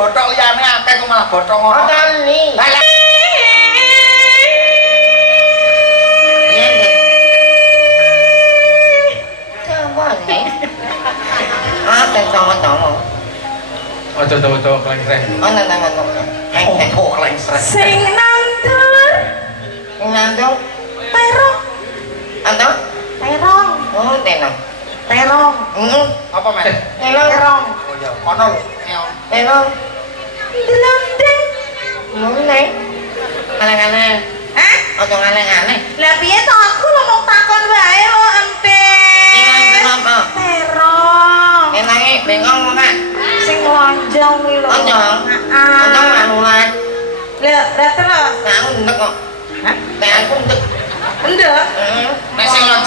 bothok liyane akeh kok malah bothok ngono. Otani. Ate tong-tong. Aja dawa-dawa klengsreh. Ana nang Oh, klengsreh. Sing nandur Nandung terong atau terong oh tenang. terong Apa, Mas? terong Oh iya, kono lho. Ngeong. Tenang. delondeng Mulai. Aneh-aneh. hah Ojo aneh-aneh. lah piye to aku ngomong takon wae lo ente Ingat apa? terong Enake bengong ora? sing lonjong kuwi lho Lonjong? heeh Lonjong anulan. lah terus Nah, aku ndek kok. hah Kayak aku ndek. ndek Heeh.